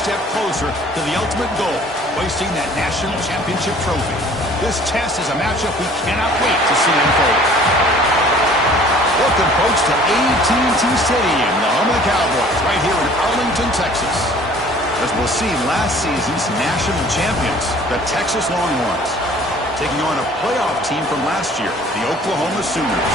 step closer to the ultimate goal, hoisting that national championship trophy. This test is a matchup we cannot wait to see unfold. Welcome, folks, to AT&T Stadium, the home of the Cowboys, right here in Arlington, Texas. As we'll see, last season's national champions, the Texas Longhorns, taking on a playoff team from last year, the Oklahoma Sooners.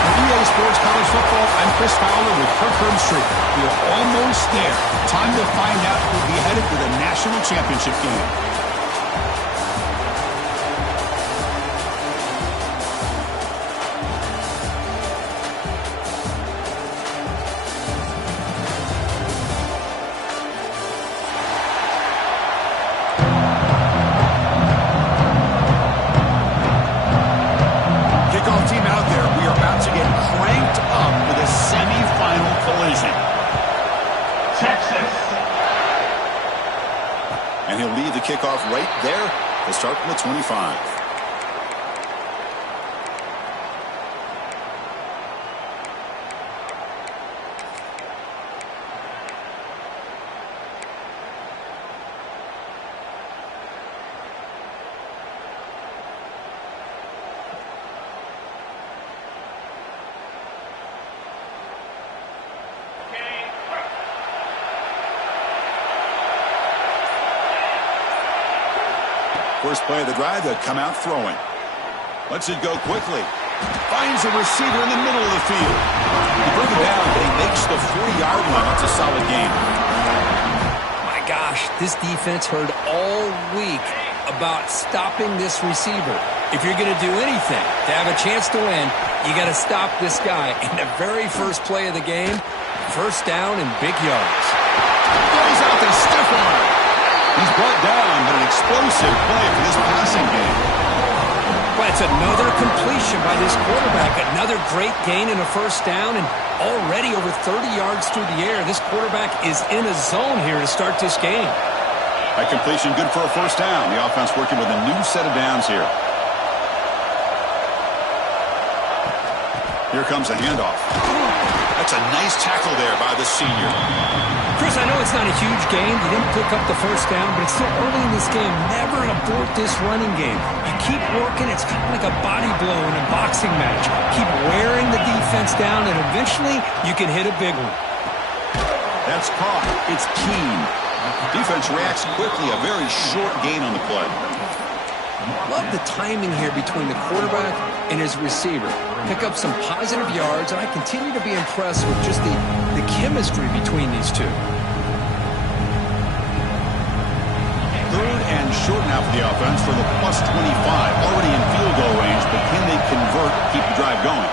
For EA Sports College Football, I'm Chris Fowler with Kirk Herbstreit. We are almost there. Time to find out who'll be headed to the national championship game. Kickoff right there to start from the 25. First play of the drive, they'll come out throwing. Lets it go quickly. Finds a receiver in the middle of the field. He brings it down, but he makes the 40-yard line. That's a solid game. My gosh, this defense heard all week about stopping this receiver. If you're going to do anything to have a chance to win, you got to stop this guy. In the very first play of the game, first down and big yards. Goes out to stiff arm. He's brought down, but an explosive play for this passing game. Well, it's another completion by this quarterback. Another great gain in a first down, and already over 30 yards through the air. This quarterback is in a zone here to start this game. That completion good for a first down. The offense working with a new set of downs here. Here comes a handoff. That's a nice tackle there by the senior. Chris, I know it's not a huge gain. You didn't pick up the first down, but it's still early in this game. Never abort this running game. You keep working. It's kind of like a body blow in a boxing match. Keep wearing the defense down, and eventually you can hit a big one. That's caught. It's keen. Defense reacts quickly. A very short gain on the play. Love the timing here between the quarterback and his receiver. Pick up some positive yards, and I continue to be impressed with just the chemistry between these two. Third and short now for the offense for the plus 25. Already in field goal range, but can they convert, keep the drive going?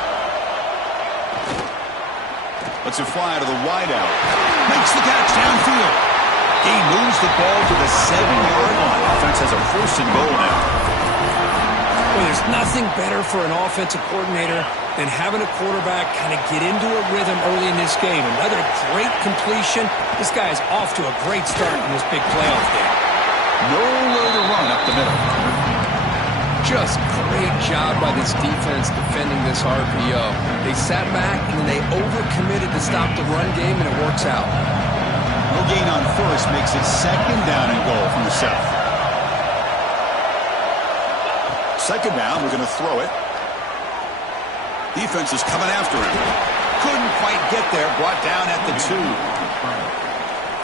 Lets it fly to the wideout. Makes the catch downfield. He moves the ball to the 7-yard line. Offense has a first and goal now. Well, there's nothing better for an offensive coordinator than having a quarterback kind of get into a rhythm early in this game. Another great completion. This guy is off to a great start in this big playoff game. Nowhere to run up the middle. Just great job by this defense defending this RPO. They sat back and then they overcommitted to stop the run game, and it works out. No gain on first makes it second down and goal from the south. Second down, we're going to throw it. Defense is coming after him. Couldn't quite get there, brought down at the 2.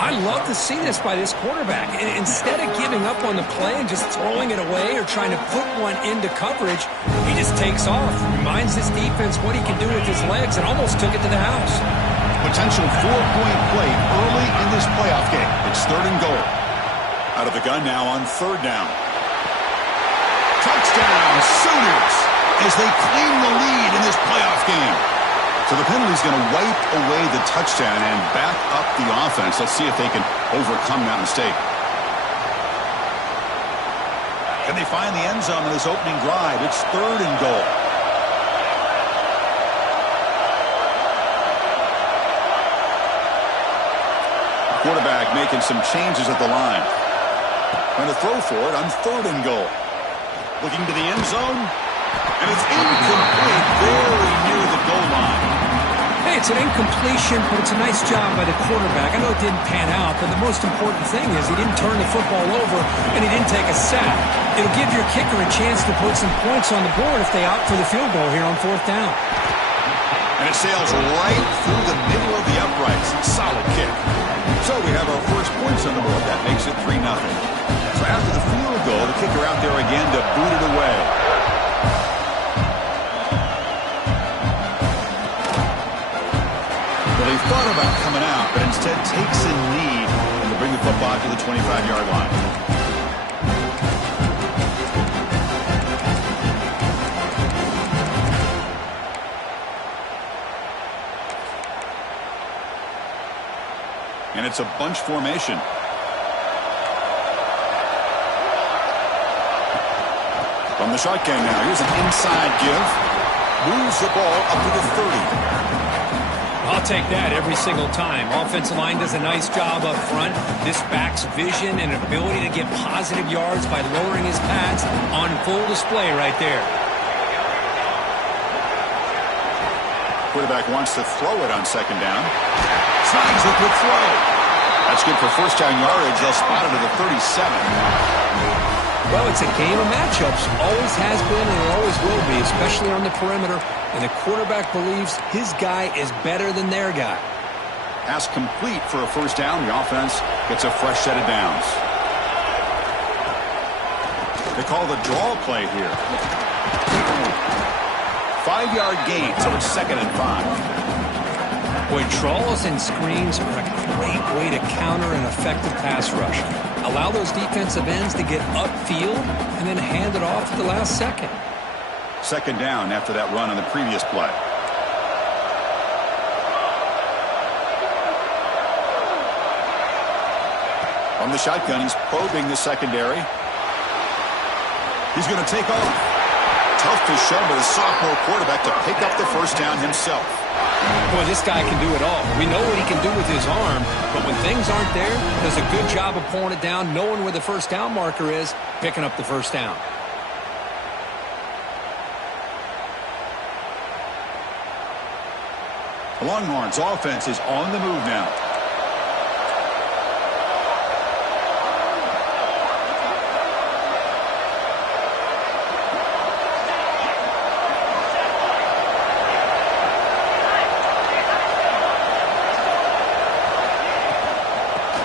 I love to see this by this quarterback. And instead of giving up on the play and just throwing it away or trying to put one into coverage, he just takes off. Reminds this defense what he can do with his legs and almost took it to the house. Potential 4-point play early in this playoff game. It's third and goal. Out of the gun now on third down. Touchdown, Sooners, as they claim the lead in this playoff game. So the penalty's going to wipe away the touchdown and back up the offense. Let's see if they can overcome that mistake. Can they find the end zone in this opening drive? It's third and goal. Quarterback making some changes at the line. Trying to throw for it on third and goal. Looking to the end zone, and it's incomplete, very near the goal line. Hey, it's an incompletion, but it's a nice job by the quarterback. I know it didn't pan out, but the most important thing is he didn't turn the football over and he didn't take a sack. It'll give your kicker a chance to put some points on the board if they opt for the field goal here on 4th down. And it sails right through the middle of the uprights. Solid kick. So we have our first points on the board. That makes it 3-0. So after the field goal, the kicker out there again to boot it away. Well, he thought about coming out, but instead takes a knee to bring the football to the 25-yard line. And it's a bunch formation. From the shotgun now, here's an inside give. Moves the ball up to the 30. I'll take that every single time. Offensive line does a nice job up front. This back's vision and ability to get positive yards by lowering his pads on full display right there. Quarterback wants to throw it on 2nd down. Snags the quick throw. That's good for first down yardage. They'll spot it at the 37. Well, it's a game of matchups. Always has been and it always will be, especially on the perimeter. And the quarterback believes his guy is better than their guy. Pass complete for a first down. The offense gets a fresh set of downs. They call the draw play here. 5-yard gain, so it's 2nd and 5. Boy, draws and screens are a great way to counter an effective pass rush. Allow those defensive ends to get upfield and then hand it off at the last second. 2nd down after that run on the previous play. From the shotgun, he's probing the secondary. He's going to take off. Tough to show by the sophomore quarterback to pick up the first down himself. Boy, this guy can do it all. We know what he can do with his arm, but when things aren't there, does a good job of pulling it down, knowing where the first down marker is, picking up the first down. The Longhorns offense is on the move now.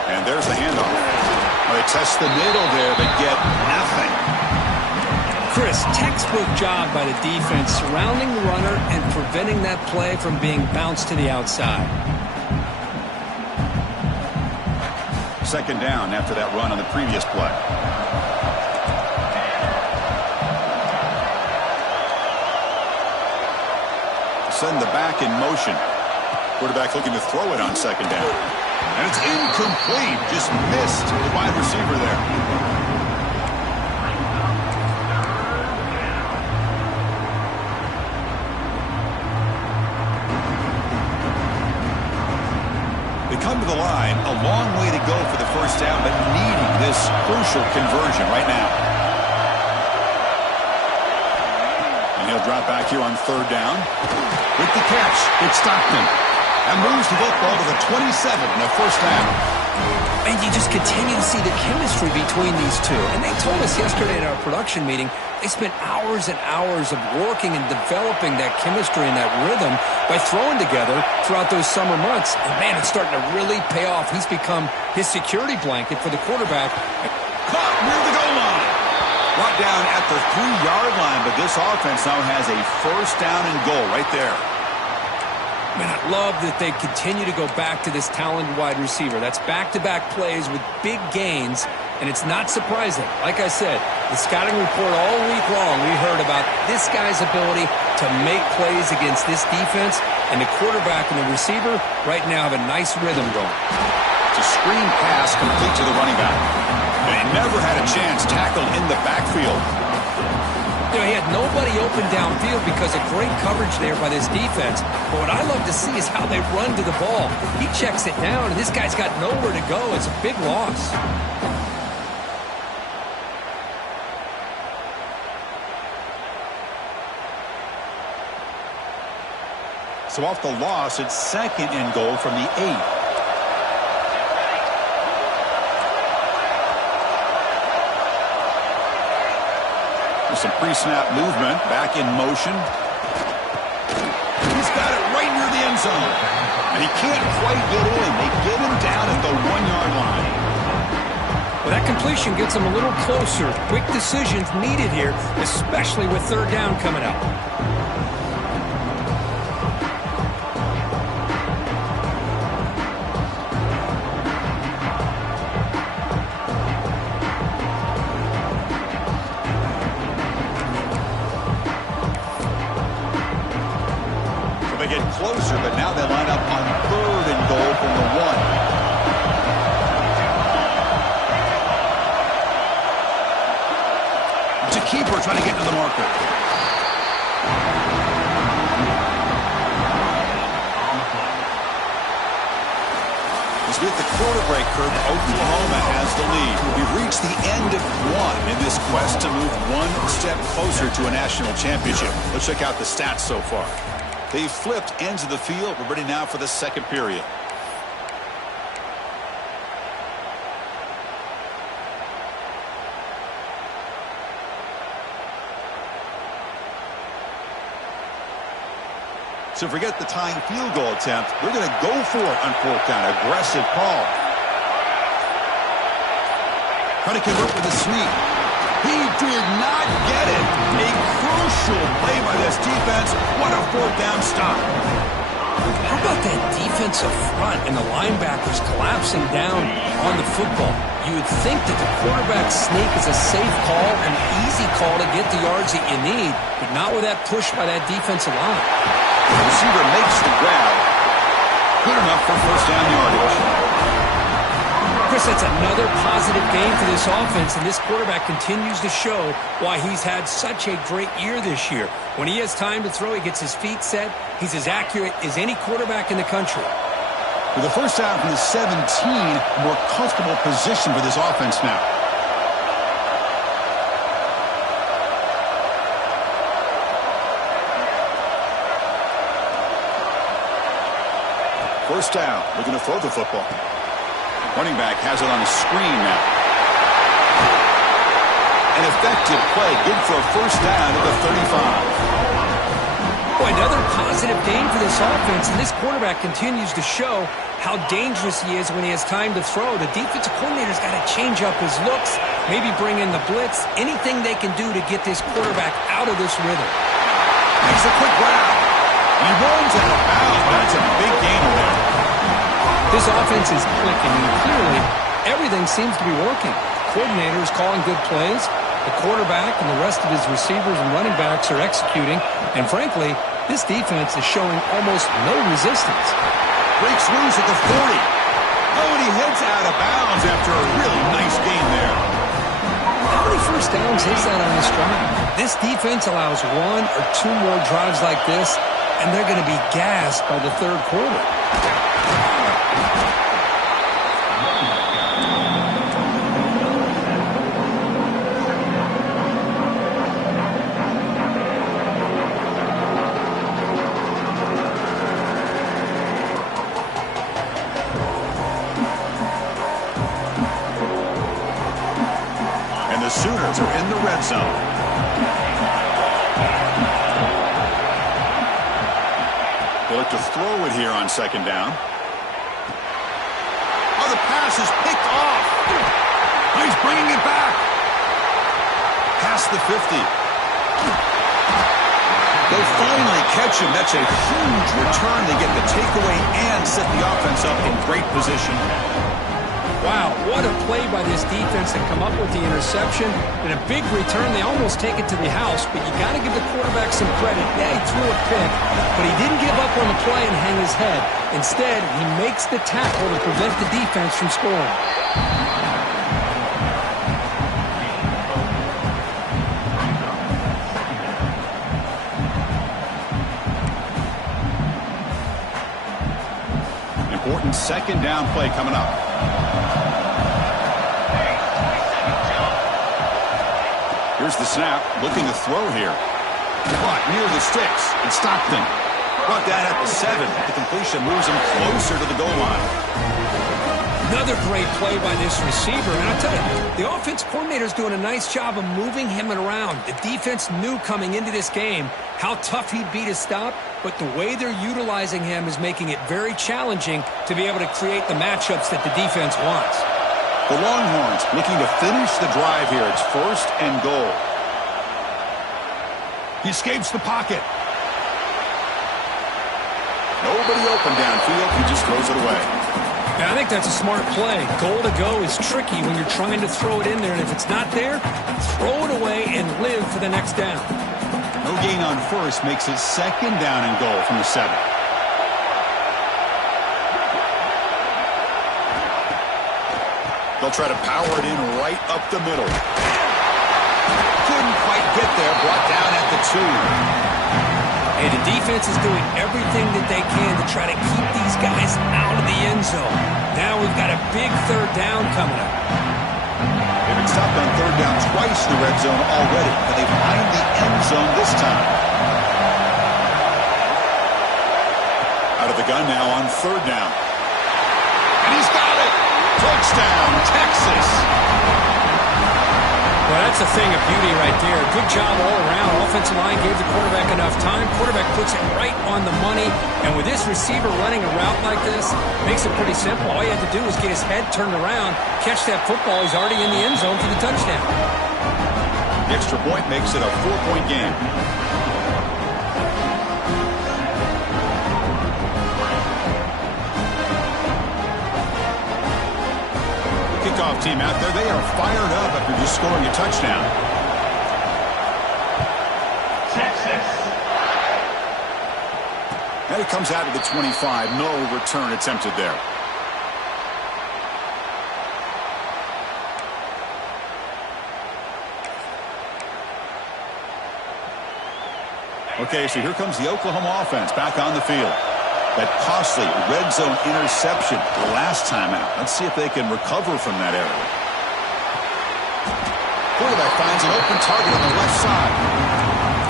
And there's the handoff. Well, they test the middle there, but get nothing. Chris, textbook job by the defense surrounding the runner and preventing that play from being bounced to the outside. 2nd down after that run on the previous play. Send the back in motion. Quarterback looking to throw it on 2nd down. And it's incomplete. Just missed the wide receiver there. They come to the line, a long way to go for the first down, but needing this crucial conversion right now. And he'll drop back here on 3rd down. With the catch, it's Stockton. And moves the football to the 27 and a first down. And you just continue to see the chemistry between these two. And they told us yesterday in our production meeting, they spent hours and hours of working and developing that chemistry and that rhythm by throwing together throughout those summer months. And, man, it's starting to really pay off. He's become his security blanket for the quarterback. Caught near the goal line. Brought down at the 3-yard line, but this offense now has a first down and goal right there. Man, I love that they continue to go back to this talented wide receiver. That's back-to-back plays with big gains, and it's not surprising. Like I said, the scouting report all week long, we heard about this guy's ability to make plays against this defense, and the quarterback and the receiver right now have a nice rhythm going. It's a screen pass complete to the running back. And he never had a chance tackled in the backfield. You know, he had nobody open downfield because of great coverage there by this defense. But what I love to see is how they run to the ball. He checks it down, and this guy's got nowhere to go. It's a big loss. So off the loss, it's 2nd and goal from the 8. There's some pre-snap movement. Back in motion. He's got it right near the end zone. And he can't quite get in. They get him down at the 1-yard line. Well, that completion gets him a little closer. Quick decisions needed here, especially with 3rd down coming up. Closer, but now they line up on 3rd and goal from the 1. It's a keeper trying to get to the marker. As we hit the quarter break curve, Oklahoma has the lead. We've reached the end of 1 in this quest to move 1 step closer to a national championship. Let's check out the stats so far. They've flipped ends of the field. We're ready now for the 2nd period. So forget the tying field goal attempt. They're going to go for it on 4th down. Aggressive call. Trying to convert with a sneak. He did not get it. A crucial play by this defense. What a 4th down stop. How about that defensive front and the linebackers collapsing down on the football? You would think that the quarterback sneak is a safe call, an easy call to get the yards that you need, but not with that push by that defensive line. The receiver makes the grab. Good enough for 1st down yardage. Chris, that's another positive game for this offense, and this quarterback continues to show why he's had such a great year this year. When he has time to throw, he gets his feet set. He's as accurate as any quarterback in the country. With the 1st down from the 17, a more comfortable position for this offense now. First down, looking to throw the football. Running back has it on the screen now. An effective play, good for a 1st down at the 35. Boy, another positive game for this offense, and this quarterback continues to show how dangerous he is when he has time to throw. The defensive coordinator's got to change up his looks, maybe bring in the blitz, anything they can do to get this quarterback out of this rhythm. Makes a quick grab. He runs out of bounds, but it's a big gain there. This offense is clicking, and clearly everything seems to be working. The coordinator is calling good plays. The quarterback and the rest of his receivers and running backs are executing. And frankly, this defense is showing almost no resistance. Breaks loose at the 40. Oh, and he heads out of bounds after a really nice gain there. How many 1st downs is that on this drive? This defense allows 1 or 2 more drives like this, and they're going to be gassed by the 3rd quarter. The Sooners are in the red zone. They look to throw it here on 2nd down. Oh, the pass is picked off. Oh, he's bringing it back. Past the 50. They'll finally catch him. That's a huge return. They get the takeaway and set the offense up in great position. Wow, what a play by this defense to come up with the interception. And a big return. They almost take it to the house, but you got to give the quarterback some credit. Yeah, he threw a pick, but he didn't give up on the play and hang his head. Instead, he makes the tackle to prevent the defense from scoring. Important 2nd down play coming up. Here's the snap, looking to throw here. Caught near the sticks. It's Stockton. Brought down at the 7. The completion moves him closer to the goal line. Another great play by this receiver. And I'll tell you, the offense coordinator is doing a nice job of moving him around. The defense knew coming into this game how tough he'd be to stop, but the way they're utilizing him is making it very challenging to be able to create the matchups that the defense wants. The Longhorns looking to finish the drive here. It's 1st and goal. He escapes the pocket. Nobody open downfield. He just throws it away. Yeah, I think that's a smart play. Goal to go is tricky when you're trying to throw it in there, and if it's not there, throw it away and live for the next down. No gain on 1st makes it 2nd down and goal from the 7. They'll try to power it in right up the middle. Couldn't quite get there. Brought down at the 2. Hey, the defense is doing everything that they can to try to keep these guys out of the end zone. Now we've got a big 3rd down coming up. They've been stopped on 3rd down twice in the red zone already, and they find the end zone this time. Out of the gun now on 3rd down. And he's got it! Touchdown, Texas! Well, that's a thing of beauty right there. Good job all around. Offensive line gave the quarterback enough time. Quarterback puts it right on the money. And with this receiver running a route like this, makes it pretty simple. All you have to do is get his head turned around, catch that football. He's already in the end zone for the touchdown. The extra point makes it a 4-point game. Kickoff team out there. They are fired up after just scoring a touchdown. Texas. Now he comes out to the 25. No return attempted there. Okay, so here comes the Oklahoma offense back on the field. That costly red zone interception last time out. Let's see if they can recover from that error. Quarterback finds an open target on the left side.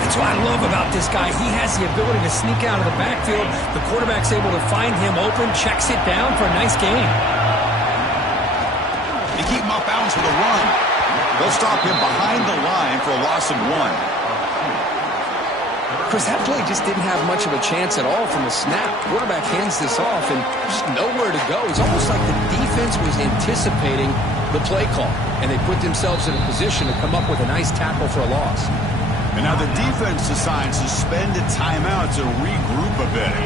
That's what I love about this guy. He has the ability to sneak out of the backfield. The quarterback's able to find him open, checks it down for a nice gain. They keep him off bounds with a run. They'll stop him behind the line for a loss of 1. Chris, that play just didn't have much of a chance at all from the snap. Quarterback hands this off and just nowhere to go. It's almost like the defense was anticipating the play call, and they put themselves in a position to come up with a nice tackle for a loss. And now the defense decides to spend a timeout to regroup a bit.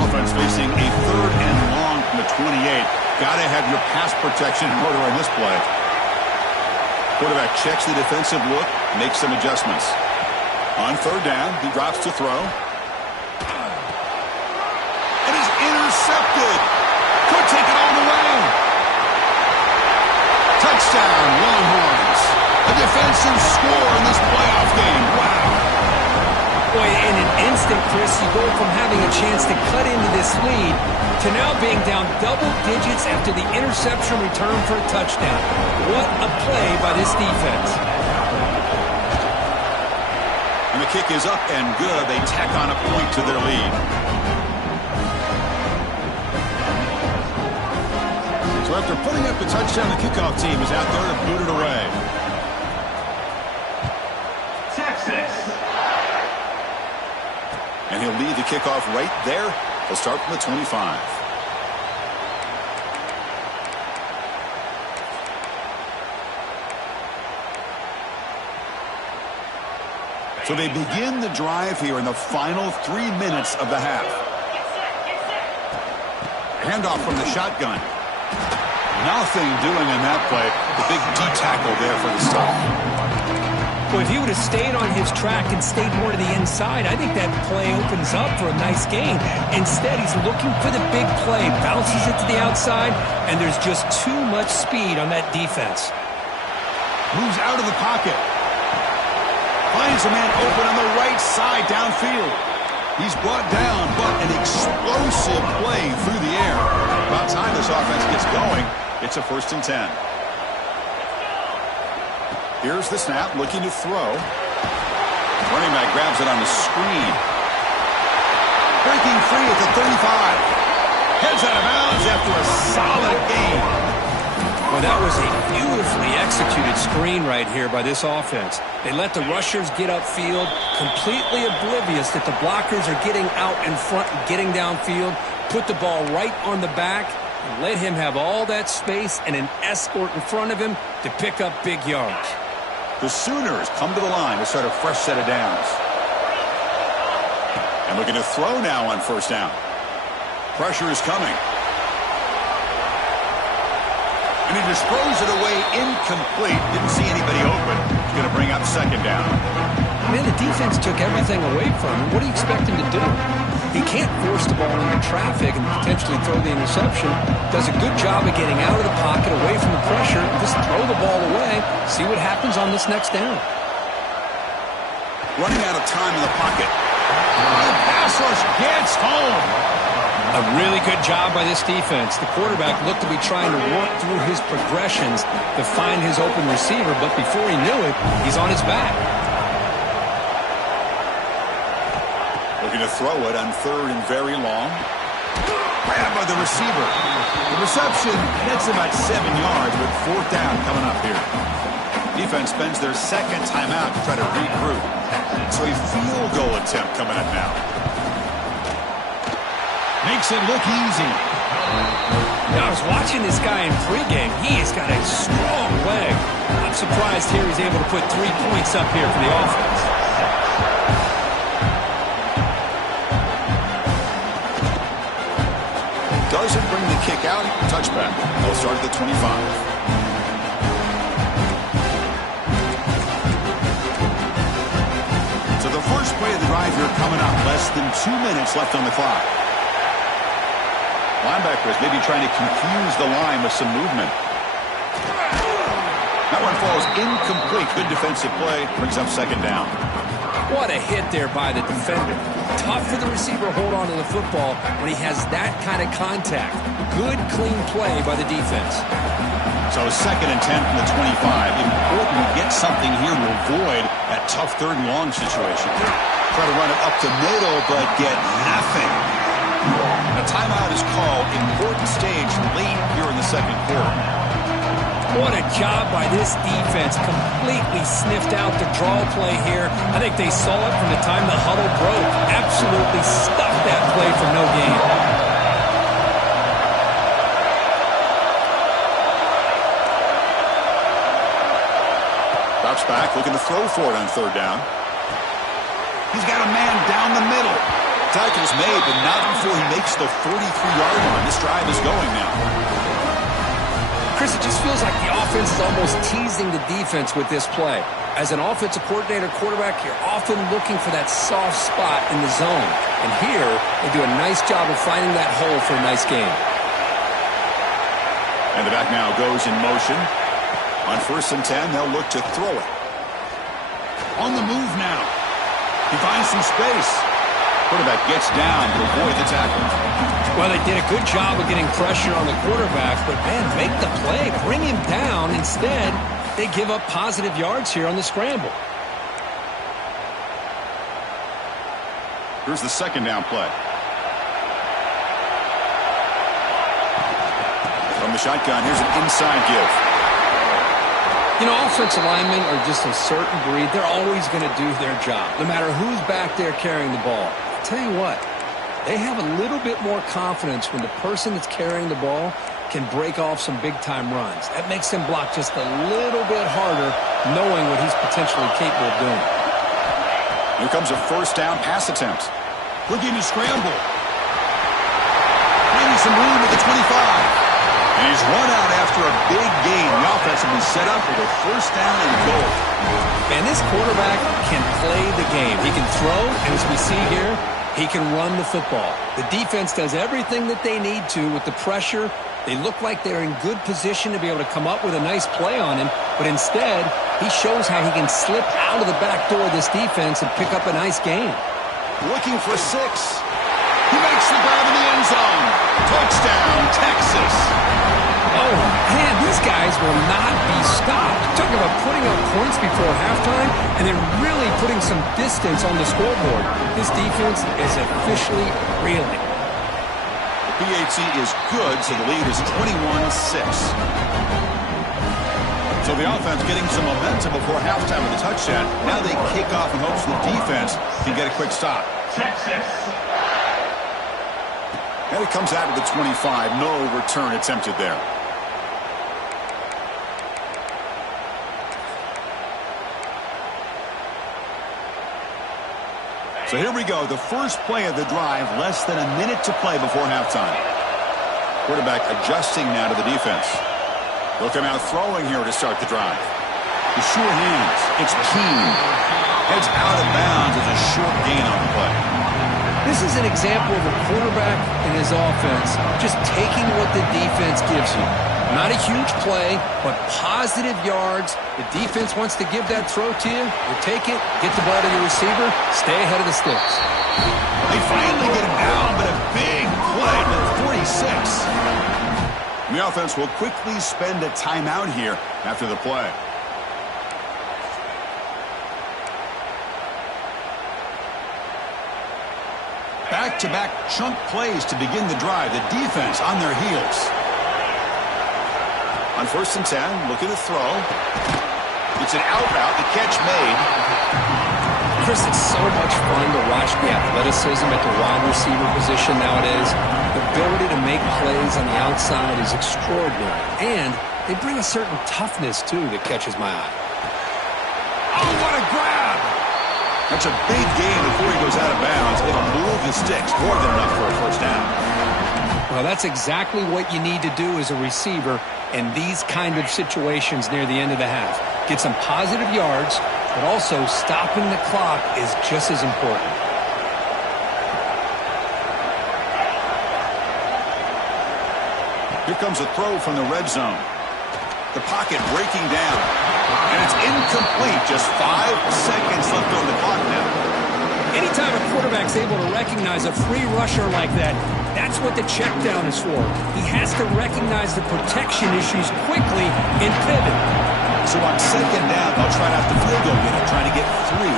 Offense facing a 3rd and long from the 28. Got to have your pass protection in order on this play. Quarterback checks the defensive look, makes some adjustments. On 3rd down, he drops to throw. And he's intercepted. Could take it all the way. Touchdown, Longhorns. A defensive score in this playoff game. Wow. Boy, in an instant, Chris, you go from having a chance to cut into this lead to now being down double digits after the interception return for a touchdown. What a play by this defense. And the kick is up and good. They tack on a point to their lead. So after putting up the touchdown, the kickoff team is out there to boot it away. Texas. And he'll lead the kickoff right there. He'll start from the 25. So they begin the drive here in the final 3 minutes of the half. Handoff from the shotgun. Nothing doing in that play. The big D-tackle there for the stop. Well, if he would have stayed on his track and stayed more to the inside, I think that play opens up for a nice gain. Instead, he's looking for the big play, bounces it to the outside, and there's just too much speed on that defense. Moves out of the pocket. Finds a man open on the right side downfield. He's brought down, but an explosive play through the air. About time this offense gets going, it's a 1st and 10. Here's the snap, looking to throw. Running back grabs it on the screen. Breaking free at the 35. Heads out of bounds after a solid gain. Well, that was a beautifully executed screen right here by this offense. They let the rushers get upfield, completely oblivious that the blockers are getting out in front and getting downfield, put the ball right on the back, and let him have all that space and an escort in front of him to pick up big yards. The Sooners come to the line to start a fresh set of downs. And looking to throw now on first down. Pressure is coming. And he disposed it away incomplete. Didn't see anybody open. He's going to bring up second down. Man, the defense took everything away from him. What do you expect him to do? He can't force the ball into traffic and potentially throw the interception. Does a good job of getting out of the pocket, away from the pressure. Just throw the ball away. See what happens on this next down. Running out of time in the pocket. The pass rush gets home. A really good job by this defense. The quarterback looked to be trying to work through his progressions to find his open receiver, but before he knew it, he's on his back. Looking to throw it on third and very long. Grabbed by the receiver. The reception nets about 7 yards with fourth down coming up here. Defense spends their second timeout to try to regroup. So a field goal attempt coming up now. Makes it look easy. Now, I was watching this guy in pregame. He has got a strong leg. I'm surprised here he's able to put 3 points up here for the offense. Doesn't bring the kick out. Touchback. They'll start at the 25. So the first play of the drive here coming up. Less than 2 minutes left on the clock. Linebackers maybe trying to confuse the line with some movement. That one falls incomplete. Good defensive play. Brings up second down. What a hit there by the defender. Tough for the receiver to hold on to the football when he has that kind of contact. Good, clean play by the defense. So second and 10 from the 25. Important to get something here to avoid that tough third and long situation. Try to run it up the middle, but get nothing. A timeout is called. Important stage late here in the second quarter. What a job by this defense. Completely sniffed out the draw play here. I think they saw it from the time the huddle broke. Absolutely stuffed that play for no gain. Drops back, looking to throw for it on third down. He's got a man down the middle. Tackle's made, but not before he makes the 43-yard line. This drive is going now. Chris, it just feels like the offense is almost teasing the defense with this play. As an offensive coordinator, quarterback, you're often looking for that soft spot in the zone. And here, they do a nice job of finding that hole for a nice gain. And the back now goes in motion. On first and 10, they'll look to throw it. On the move now. He finds some space. Quarterback gets down to avoid the tackle. Well, they did a good job of getting pressure on the quarterback, but, man, make the play. Bring him down. Instead, they give up positive yards here on the scramble. Here's the second down play. From the shotgun, here's an inside give. You know, offensive linemen are just a certain breed. They're always going to do their job, no matter who's back there carrying the ball. I'll tell you what, they have a little bit more confidence when the person that's carrying the ball can break off some big-time runs. That makes him block just a little bit harder, knowing what he's potentially capable of doing. Here comes a first down pass attempt. Looking to scramble. Finding some room at the 25. And he's run out after a big gain. The offense will be set up for the first down and goal. And this quarterback can play the game. He can throw, and as we see here, he can run the football. The defense does everything that they need to with the pressure. They look like they're in good position to be able to come up with a nice play on him, but instead, he shows how he can slip out of the back door of this defense and pick up a nice gain. Looking for 6. He makes the grab in the end zone. Touchdown, Texas. Oh, man, these guys will not be stopped. Talk about putting up points before halftime and then really putting some distance on the scoreboard. This defense is officially reeling. The PAT is good, so the lead is 21-6. So the offense getting some momentum before halftime with a touchdown. Now they kick off in hopes the defense can get a quick stop. Texas. And it comes out of the 25. No return attempted there. So here we go. The first play of the drive. Less than a minute to play before halftime. Quarterback adjusting now to the defense. They'll come out throwing here to start the drive. The sure hands. It's Keen. Heads out of bounds as a short gain on the play. This is an example of a quarterback and his offense just taking what the defense gives you. Not a huge play, but positive yards. The defense wants to give that throw to you. You take it, get the ball to your receiver, stay ahead of the sticks. They finally get him down, but a big play to 46. And the offense will quickly spend a timeout here after the play. Back-to-back chunk plays to begin the drive. The defense on their heels. On 1st and 10, looking to throw. It's an out route. The catch made. Chris, it's so much fun to watch the athleticism at the wide receiver position nowadays. The ability to make plays on the outside is extraordinary. And they bring a certain toughness, too, that catches my eye. Oh, what a grab! That's a big gain before he goes out of bounds. It'll move the sticks. More than enough for a first down. Well, that's exactly what you need to do as a receiver in these kind of situations near the end of the half. Get some positive yards, but also stopping the clock is just as important. Here comes a throw from the red zone. The pocket breaking down. And it's incomplete. Just 5 seconds left on the clock now. Anytime a quarterback's able to recognize a free rusher like that, that's what the check down is for. He has to recognize the protection issues quickly and pivot. So on 2nd down, they'll try out the field goal unit, trying to get 3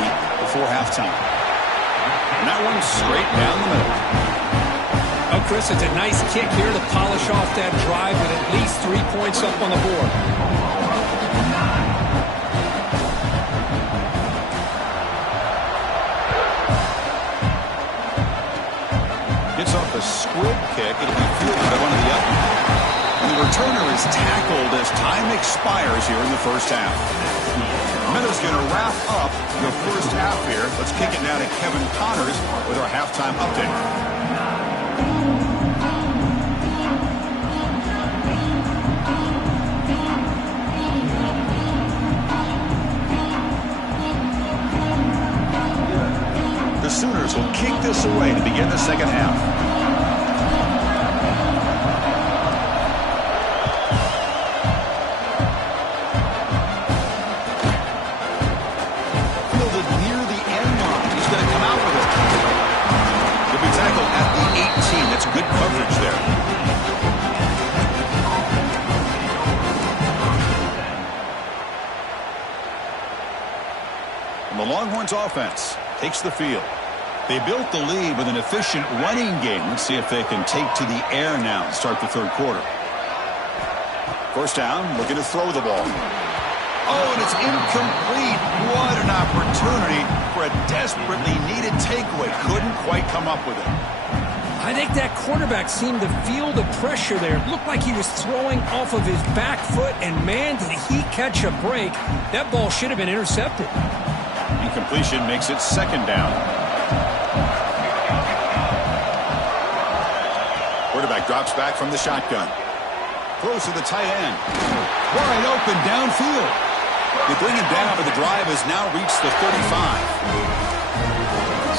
before halftime. And that one's straight down the middle. Oh, Chris, it's a nice kick here to polish off that drive with at least 3 points up on the board. Gets off a squib kick. It'll be fielded by one of the other. And the returner is tackled as time expires here in the first half. Miller's going to wrap up the first half here. Let's kick it now to Kevin Connors with our halftime update. The Sooners will kick this away to begin the second half. Fielded near the end line. He's going to come out with it. He'll be tackled at the 18. That's good coverage there. And the Longhorns offense takes the field. They built the lead with an efficient running game. Let's see if they can take to the air now to start the third quarter. First down, looking to throw the ball. Oh, and it's incomplete. What an opportunity for a desperately needed takeaway. Couldn't quite come up with it. I think that quarterback seemed to feel the pressure there. It looked like he was throwing off of his back foot, and man, did he catch a break. That ball should have been intercepted. Incompletion makes it second down. Quarterback drops back from the shotgun. Throws to the tight end. Wide open downfield. They bring him down, but the drive has now reached the 35.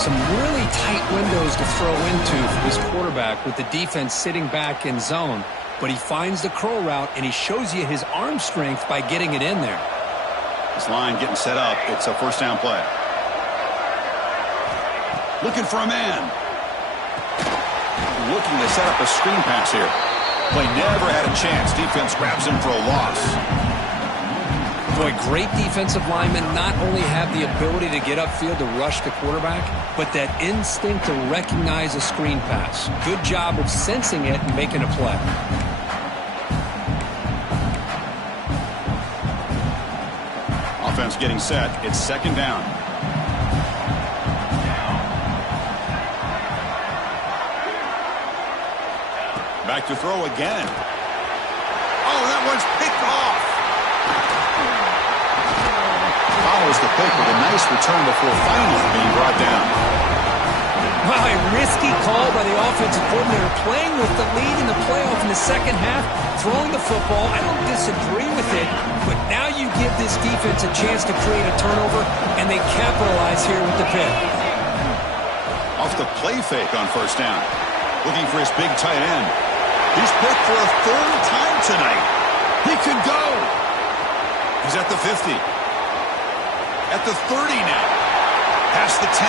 Some really tight windows to throw into for this quarterback with the defense sitting back in zone. But he finds the crow route, and he shows you his arm strength by getting it in there. This line getting set up. It's a first down play. Looking for a man. Looking to set up a screen pass here. Play never had a chance. Defense grabs him for a loss. Boy, great defensive linemen not only have the ability to get upfield to rush the quarterback, but that instinct to recognize a screen pass. Good job of sensing it and making a play. Offense getting set. It's second down. Back to throw again. Oh, that one's picked off. Follows the pick with a nice return before finally being brought down. Wow, a risky call by the offensive coordinator, playing with the lead in the playoff in the second half, throwing the football. I don't disagree with it, but now you give this defense a chance to create a turnover, and they capitalize here with the pick. Off the play fake on first down. Looking for his big tight end. He's picked for a third time tonight. He could go. He's at the 50. At the 30 now. Past the 10.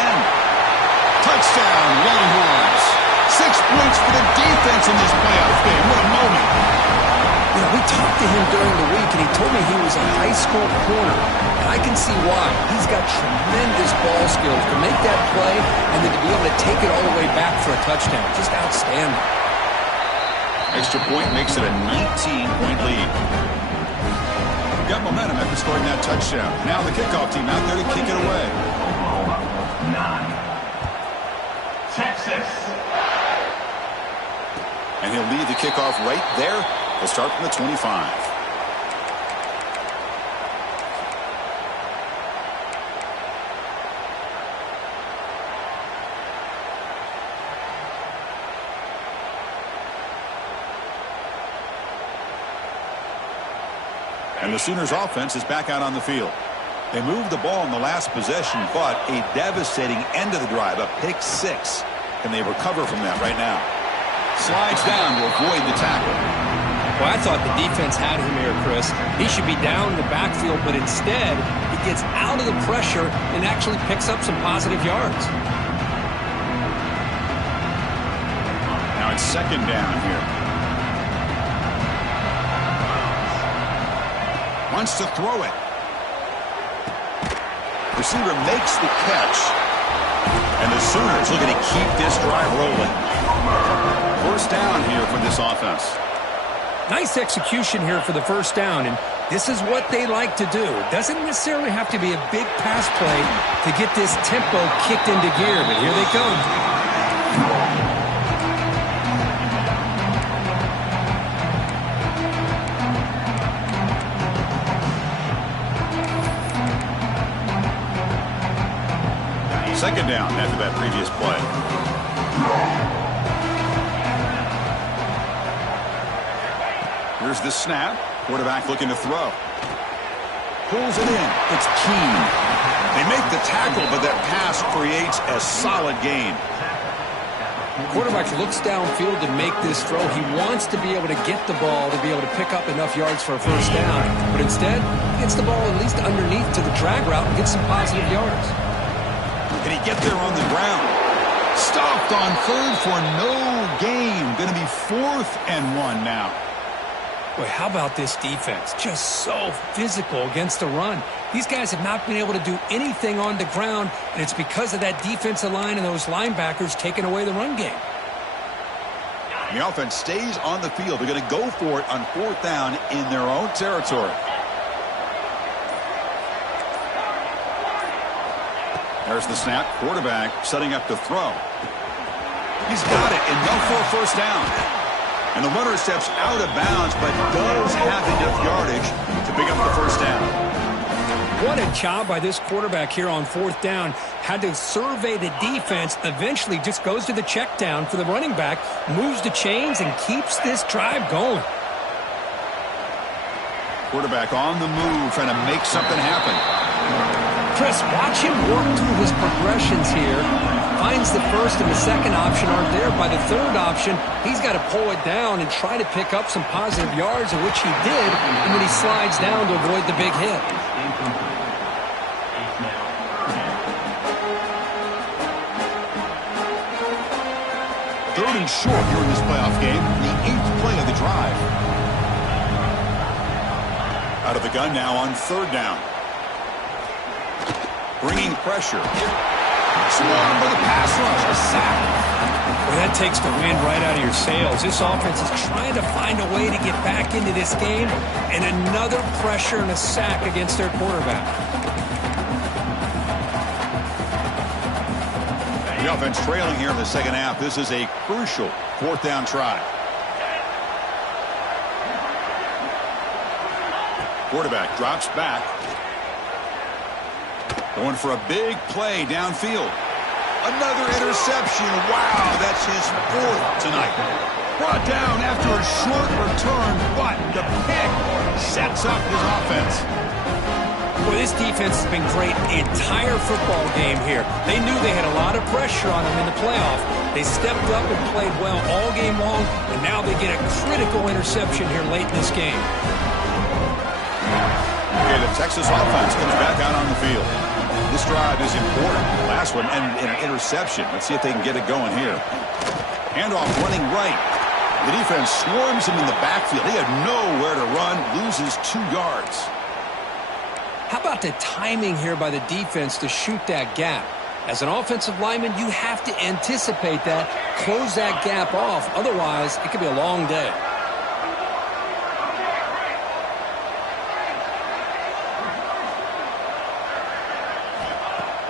Touchdown, Longhorns. 6 points for the defense in this playoff game. What a moment. You know, we talked to him during the week, and he told me he was a high school corner. And I can see why. He's got tremendous ball skills to make that play and then to be able to take it all the way back for a touchdown. Just outstanding. Extra point makes it a 19-point lead. Got momentum after scoring that touchdown. Now the kickoff team out there to kick it away. 9. Texas. And he'll lead the kickoff right there. He'll start from the 25. And the Sooners offense is back out on the field. They moved the ball in the last possession, but a devastating end of the drive, a pick 6. Can they recover from that right now? Slides down to avoid the tackle. Well, I thought the defense had him here, Chris. He should be down in the backfield, but instead, he gets out of the pressure and actually picks up some positive yards. Now it's second down here. Wants to throw it. Receiver makes the catch. And the Sooners looking to keep this drive rolling. First down here for this offense. Nice execution here for the first down, and this is what they like to do. It doesn't necessarily have to be a big pass play to get this tempo kicked into gear, but here they come. Second down after that previous play. Here's the snap. Quarterback looking to throw. Pulls it in. It's Keen. They make the tackle, but that pass creates a solid gain. Quarterback looks downfield to make this throw. He wants to be able to get the ball to be able to pick up enough yards for a first down. But instead, he gets the ball at least underneath to the drag route and gets some positive yards. Can he get there on the ground? Stopped on third for no gain. Going to be 4th and 1 now. Boy, how about this defense? Just so physical against the run. These guys have not been able to do anything on the ground, and it's because of that defensive line and those linebackers taking away the run game. The offense stays on the field. They're going to go for it on 4th down in their own territory. There's the snap. Quarterback setting up to throw. He's got it. Enough for a first down. And the runner steps out of bounds, but does have enough yardage to pick up the first down. What a job by this quarterback here on 4th down. Had to survey the defense. Eventually just goes to the check down for the running back. Moves the chains and keeps this drive going. Quarterback on the move, trying to make something happen. Chris, watch him work through his progressions here. Finds the first and the second option aren't there. By the third option, he's got to pull it down and try to pick up some positive yards, of which he did, and then he slides down to avoid the big hit. falling short here in this playoff game. The 8th play of the drive. Out of the gun now on 3rd down. Bringing pressure. Swarmed by the pass rush. A sack. Well, that takes the wind right out of your sails. This offense is trying to find a way to get back into this game, and another pressure and a sack against their quarterback. The offense trailing here in the second half. This is a crucial 4th down try. Quarterback drops back. Going for a big play downfield. Another interception. Wow, that's his 4th tonight. Brought down after a short return, but the pick sets up his offense. Well, this defense has been great the entire football game here. They knew they had a lot of pressure on them in the playoff. They stepped up and played well all game long, and now they get a critical interception here late in this game. Okay, the Texas offense comes back out on the field. This drive is important. Last one ended in an interception. Let's see if they can get it going here. Handoff running right. The defense swarms him in the backfield. He had nowhere to run, loses 2 yards. How about the timing here by the defense to shoot that gap? As an offensive lineman, you have to anticipate that, close that gap off. Otherwise, it could be a long day.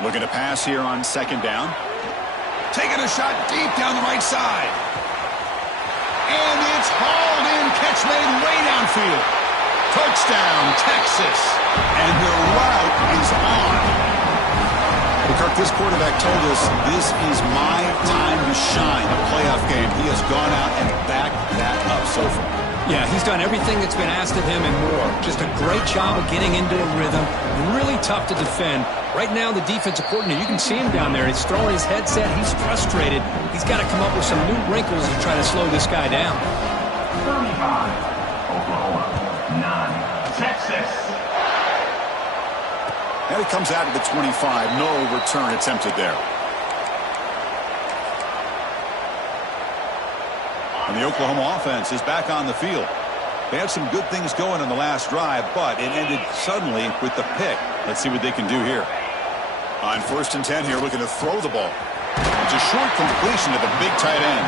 Looking to pass here on 2nd down. Taking a shot deep down the right side. And it's hauled in. Catch made way downfield. Touchdown, Texas. And their route is on. Well, Kirk, this quarterback told us this is my time to shine. A playoff game. He has gone out and backed that up so far. Yeah, he's done everything that's been asked of him and more. Just a great job of getting into a rhythm. Really tough to defend. Right now, the defensive coordinator, you can see him down there. He's throwing his headset. He's frustrated. He's got to come up with some new wrinkles to try to slow this guy down. 35, Oklahoma. 9, Texas. And it comes out of the 25. No return attempted there. And the Oklahoma offense is back on the field. They had some good things going in the last drive, but it ended suddenly with the pick. Let's see what they can do here. On 1st and 10 here, looking to throw the ball. It's a short completion to the big tight end.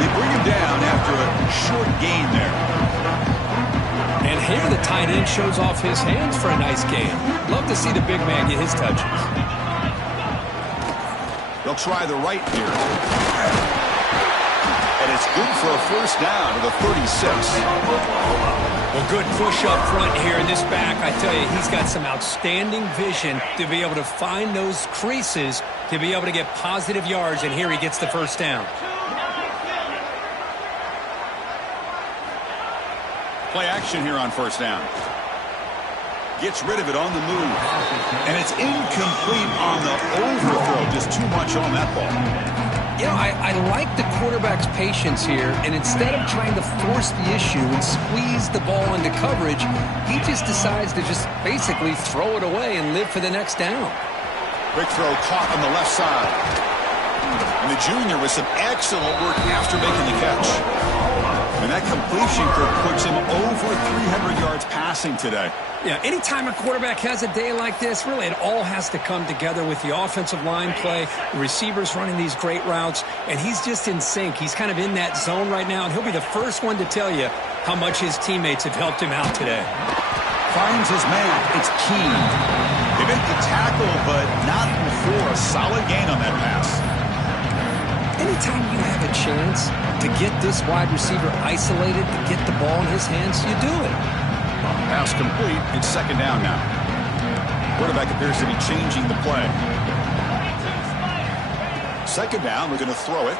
They bring him down after a short gain there. And here the tight end shows off his hands for a nice gain. Love to see the big man get his touches. They'll try the right here. And it's good for a 1st down to the 36. Well, good push up front here in this back. I tell you, he's got some outstanding vision to be able to find those creases, to be able to get positive yards, and here he gets the 1st down. Play action here on 1st down. Gets rid of it on the move. And it's incomplete on the overthrow. Just too much on that ball. You know, I like the quarterback's patience here, and instead of trying to force the issue and squeeze the ball into coverage, he just decides to just basically throw it away and live for the next down. Quick throw caught on the left side. And the junior with some excellent work after making the catch. And that completion puts him over 300 yards passing today. Yeah, anytime a quarterback has a day like this, really it all has to come together with the offensive line play, the receivers running these great routes, and he's just in sync. He's kind of in that zone right now, and he'll be the first one to tell you how much his teammates have helped him out today. Finds his man. It's key. They make the tackle, but not before a solid gain on that pass. Anytime you have a chance to get this wide receiver isolated, to get the ball in his hands, you do it. Pass complete. It's 2nd down now. Quarterback appears to be changing the play. 2nd down. We're going to throw it.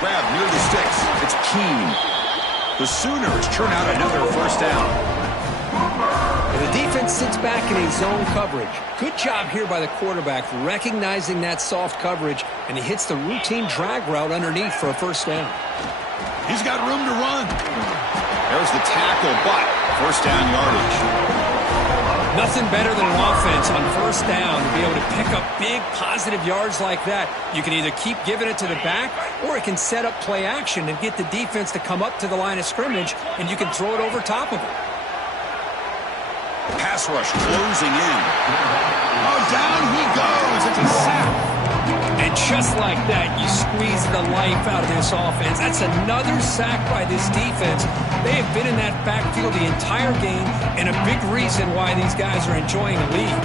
Grab near the sticks. It's Keen. The Sooners churn out another 1st down. And the defense sits back in a zone coverage. Good job here by the quarterback recognizing that soft coverage, and he hits the routine drag route underneath for a 1st down. He's got room to run. There's the tackle, but 1st down yardage. Nothing better than an offense on first down to be able to pick up big positive yards like that. You can either keep giving it to the back, or it can set up play action and get the defense to come up to the line of scrimmage, and you can throw it over top of it. Pass rush closing in. Oh, down he goes. It's a sack. And just like that, you squeeze the life out of this offense. That's another sack by this defense. They have been in that backfield the entire game, and a big reason why these guys are enjoying a lead.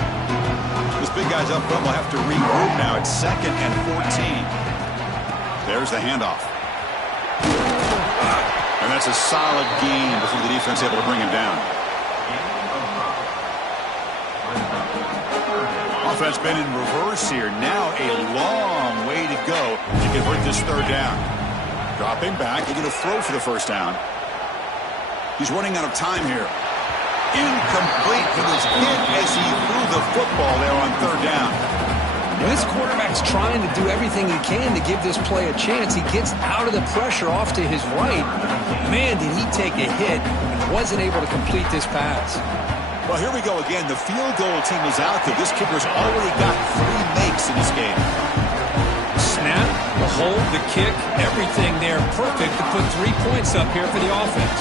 This big guy's up front will have to regroup now. It's 2nd and 14. There's the handoff. And that's a solid gain before the defense able to bring him down. Offense been in reverse here. Now a long way to go to convert this 3rd down. Dropping back. They're going to throw for the 1st down. He's running out of time here. Incomplete for this kid as he threw the football there on 3rd down. This quarterback's trying to do everything he can to give this play a chance. He gets out of the pressure off to his right. Man, did he take a hit and wasn't able to complete this pass. Well, here we go again. The field goal team is out there. This kicker's already got 3 makes in this game. Snap, the hold, the kick, everything there perfect to put 3 points up here for the offense.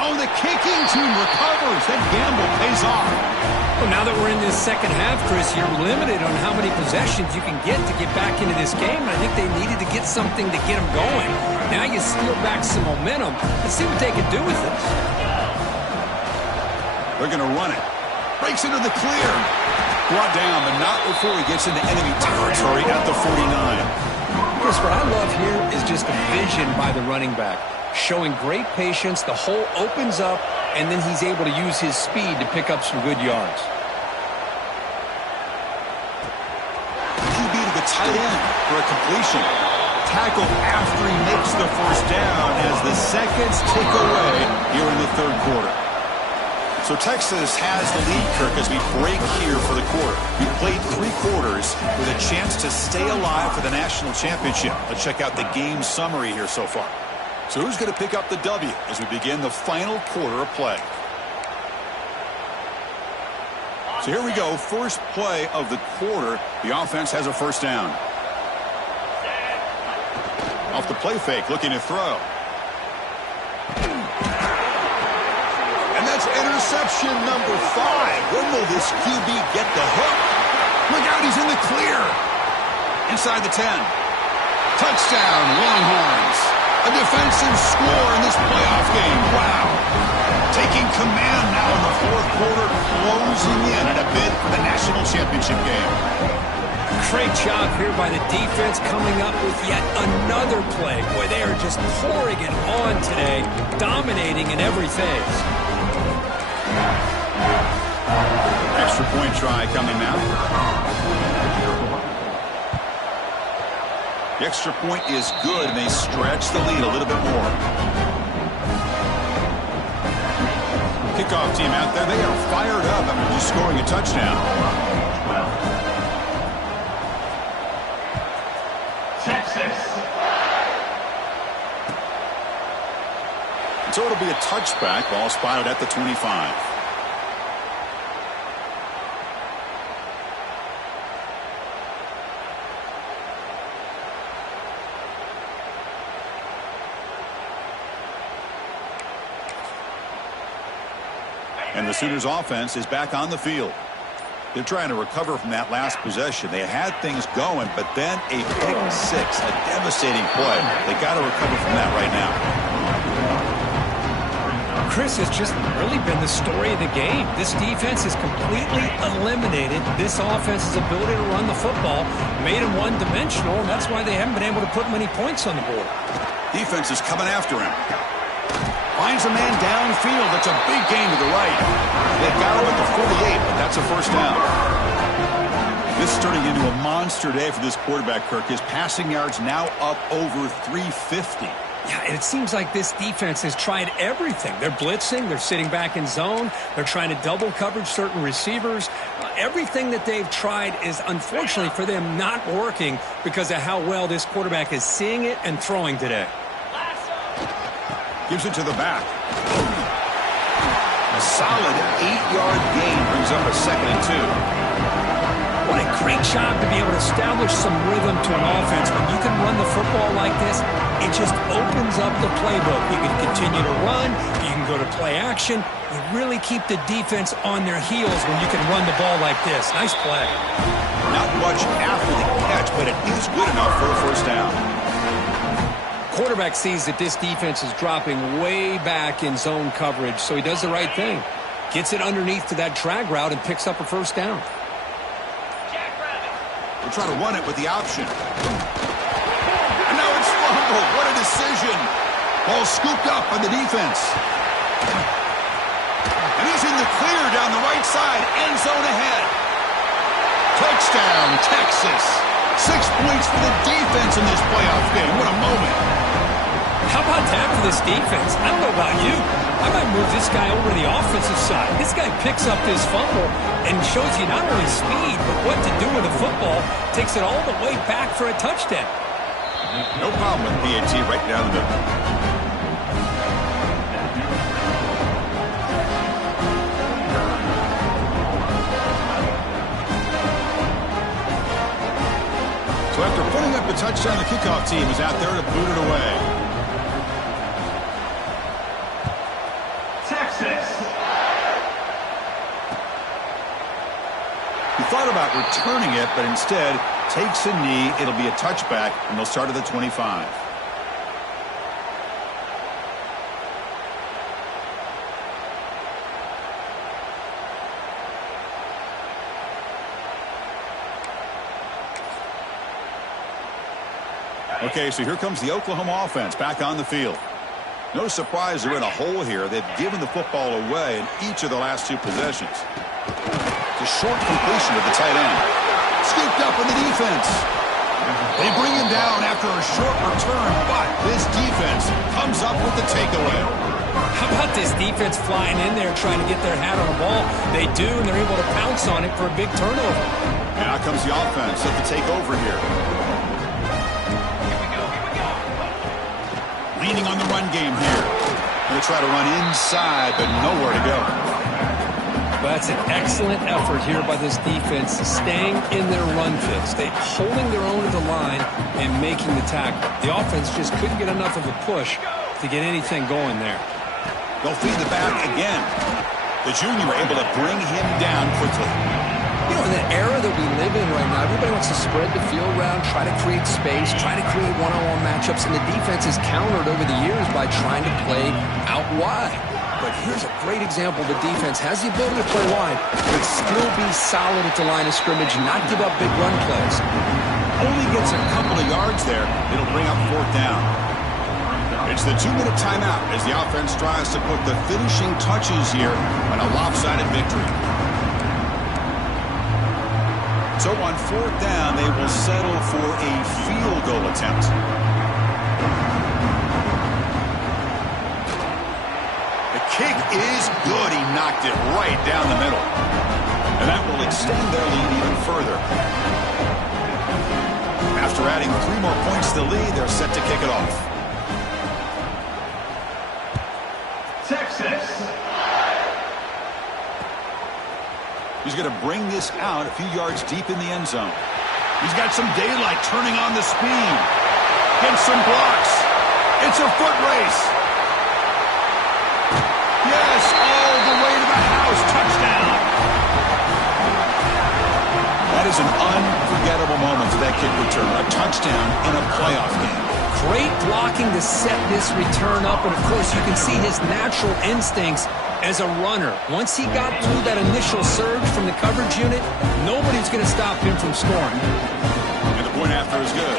Oh, the kicking team recovers. That gamble pays off. Well, now that we're in this second half, Chris, you're limited on how many possessions you can get to get back into this game. And I think they needed to get something to get them going. Now you steal back some momentum. Let's see what they can do with this. They're going to run it. Breaks into the clear. Brought down, but not before he gets into enemy territory at the 49. Chris, what I love here is just the vision by the running back. Showing great patience, the hole opens up, and then he's able to use his speed to pick up some good yards. QB to the tight end for a completion. Tackle after he makes the 1st down as the seconds tick away here in the 3rd quarter. So Texas has the lead, Kirk, as we break here for the quarter. We played 3 quarters with a chance to stay alive for the national championship. Let's check out the game summary here so far. So who's going to pick up the W as we begin the final quarter of play? So here we go. First play of the quarter. The offense has a 1st down. Off the play fake, looking to throw. And that's interception number 5. When will this QB get the hook? Look out, he's in the clear. Inside the 10. Touchdown, Longhorns. A defensive score in this playoff game. Wow. Taking command now in the 4th quarter, closing in at a bid for the national championship game. Great job here by the defense coming up with yet another play. Boy, they are just pouring it on today, dominating in every phase. Extra point try coming now. The extra point is good, and they stretch the lead a little bit more. Kickoff team out there, they are fired up after just scoring a touchdown. Texas. So it'll be a touchback. Ball spotted at the 25. And the Sooners offense is back on the field. They're trying to recover from that last possession. They had things going, but then a pick 6, a devastating play. They got to recover from that right now. Chris, has just really been the story of the game. This defense has completely eliminated this offense's ability to run the football, made them one-dimensional, and that's why they haven't been able to put many points on the board. Defense is coming after him. Finds a man downfield. That's a big gain to the right. They've got him at the 48, but that's a 1st down. This is turning into a monster day for this quarterback, Kirk. His passing yards now up over 350. Yeah, and it seems like this defense has tried everything. They're blitzing. They're sitting back in zone. They're trying to double coverage certain receivers. Everything that they've tried is, unfortunately for them, not working because of how well this quarterback is seeing it and throwing today. Gives it to the back. A solid 8-yard gain brings up a 2nd and 2. What a great job to be able to establish some rhythm to an offense. When you can run the football like this, it just opens up the playbook. You can continue to run. You can go to play action. You really keep the defense on their heels when you can run the ball like this. Nice play. Not much after the catch, but it is good enough for a first down. Quarterback sees that this defense is dropping way back in zone coverage, so he does the right thing. Gets it underneath to that drag route and picks up a first down. We'll try to run it with the option. And now it's fumbled. What a decision. Ball scooped up on the defense. And he's in the clear down the right side. End zone ahead. Touchdown, Texas. 6 points for the defense in this playoff game. What a moment. How about that for this defense? I don't know about you. I might move this guy over to the offensive side. This guy picks up this fumble and shows you not only speed, but what to do with the football. Takes it all the way back for a touchdown. No problem with PAT right down the middle. So after putting up a touchdown, the kickoff team is out there to boot it away. He thought about returning it, but instead takes a knee. It'll be a touchback, and they'll start at the 25. Okay, so here comes the Oklahoma offense back on the field. No surprise they're in a hole here. They've given the football away in each of the last 2 possessions. It's a short completion of the tight end. Scooped up in the defense. They bring him down after a short return, but this defense comes up with the takeaway. How about this defense flying in there trying to get their hat on the ball? They do, and they're able to pounce on it for a big turnover. And out comes the offense set to take over here. Leaning on the run game here. Going to try to run inside, but nowhere to go. But that's an excellent effort here by this defense, staying in their run fits. They're holding their own at the line and making the tackle. The offense just couldn't get enough of a push to get anything going there. They'll feed the back again. The junior able to bring him down quickly. You know, in the era that we live in right now, everybody wants to spread the field around, try to create space, try to create one-on-one matchups, and the defense is countered over the years by trying to play out wide. But here's a great example. The defense has the ability to play wide, but still be solid at the line of scrimmage, not give up big run plays. Only gets a couple of yards there. It'll bring up 4th down. It's the 2-minute timeout as the offense tries to put the finishing touches here on a lopsided victory. So on 4th down, they will settle for a field goal attempt. The kick is good. He knocked it right down the middle. And that will extend their lead even further. After adding 3 more points to the lead, they're set to kick it off. Texas. He's going to bring this out a few yards deep in the end zone. He's got some daylight turning on the speed. Gets some blocks. It's a foot race. Yes, all the way to the house. Touchdown. That is an unforgettable moment for that kick return. A touchdown in a playoff game. Great blocking to set this return up, and of course you can see his natural instincts as a runner. Once he got through that initial surge from the coverage unit, nobody's going to stop him from scoring. And the point after is good.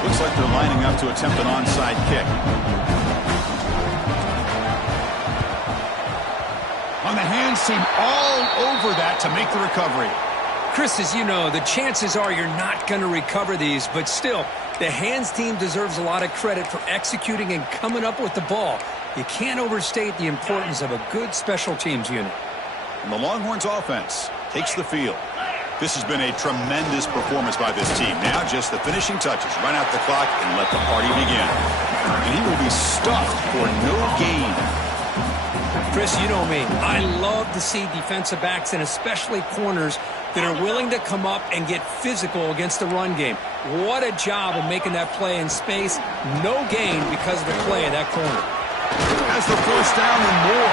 Looks like they're lining up to attempt an onside kick. On the hands team all over that to make the recovery. Chris, as you know, the chances are you're not going to recover these, but still, the hands team deserves a lot of credit for executing and coming up with the ball. You can't overstate the importance of a good special teams unit. And the Longhorns offense takes the field. This has been a tremendous performance by this team. Now just the finishing touches. Run out the clock and let the party begin. And he will be stuffed for no gain. Chris, you know me. I love to see defensive backs and especially corners that are willing to come up and get physical against the run game. What a job of making that play in space. No gain because of the play of that corner. Has the first down and more.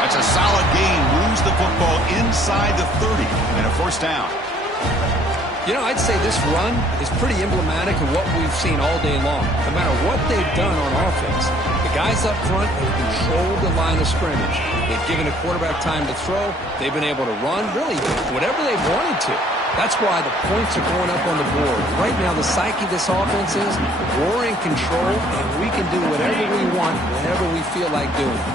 That's a solid gain. Moves the football inside the 30 and a first down. You know, I'd say this run is pretty emblematic of what we've seen all day long. No matter what they've done on offense, the guys up front have controlled the line of scrimmage. They've given the quarterback time to throw. They've been able to run, really, whatever they've wanted to. That's why the points are going up on the board. Right now, the psyche of this offense is we're in control, and we can do whatever we want, whenever we feel like doing it.